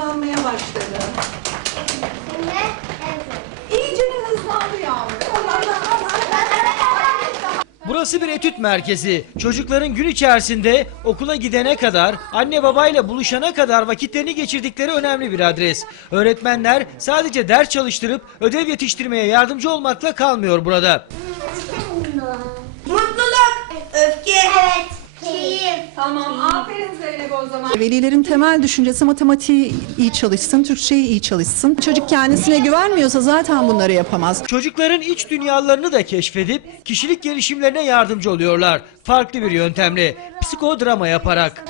hızlanmaya başladı. İyice de hızlandı Allah. Burası bir etüt merkezi. Çocukların gün içerisinde okula gidene kadar, anne babayla buluşana kadar vakitlerini geçirdikleri önemli bir adres. Öğretmenler sadece ders çalıştırıp ödev yetiştirmeye yardımcı olmakla kalmıyor burada. Tamam aferin Zeynep o zaman. Velilerin temel düşüncesi matematiği iyi çalışsın, Türkçeyi iyi çalışsın. Çocuk kendisine güvenmiyorsa zaten bunları yapamaz. Çocukların iç dünyalarını da keşfedip kişilik gelişimlerine yardımcı oluyorlar. Farklı bir yöntemle, psikodrama yaparak.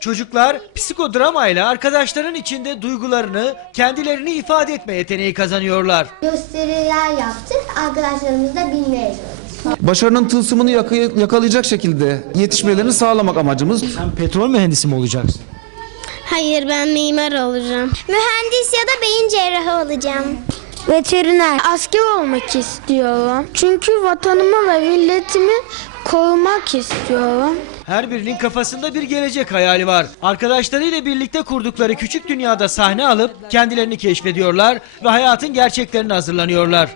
Çocuklar psikodramayla arkadaşların içinde duygularını, kendilerini ifade etme yeteneği kazanıyorlar. Gösteriler yaptık, arkadaşlarımız da bilmeye çalıştık. Başarının tılsımını yakalayacak şekilde yetişmelerini sağlamak amacımız. Sen petrol mühendisi mi olacaksın? Hayır ben mimar olacağım. Mühendis ya da beyin cerrahı olacağım. Veteriner. Asker olmak istiyorum. Çünkü vatanımı ve milletimi korumak istiyorum. Her birinin kafasında bir gelecek hayali var. Arkadaşlarıyla birlikte kurdukları küçük dünyada sahne alıp kendilerini keşfediyorlar ve hayatın gerçeklerine hazırlanıyorlar.